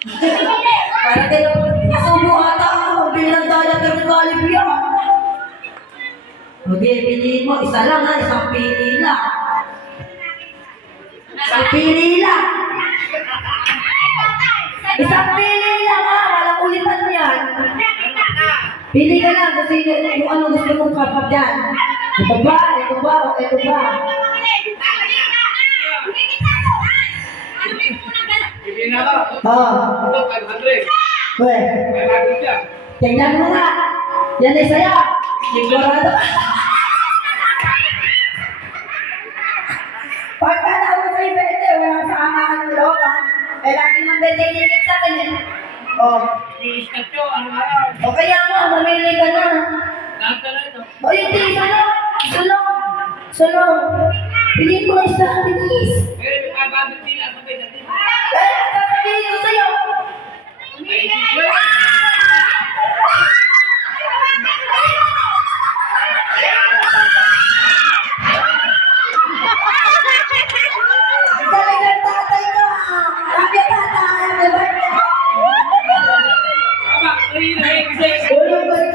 Para din masubo ata ako, bilang ng Olivia. Okay, piliin mo, isa lang ha, isang pili lang. Isang pili lang. Isang pili lang ha, walang ulitan yan. Pili ka lang kung sino, kung ano gusto mong kapag dyan. Ito ba, ito ba, ito ba? Oh, Ito, 500. weh. 500 yan. Tingnan mo nga. Yan ay saya. Sigurado. Pagka na ako sa ibente, wala sa amaan ng loob, ha? Eh, lagi nang bente nilig sa akin, eh. Oh. I-scat ko, araw-araw. O kaya nga, mamili ka na. Lahat na lang ito. O, hindi, sulong. Sulong. Sulong. Pili ko isa, bilis. Pero may 500 din lang sa pwede. Eh, ஒருவர்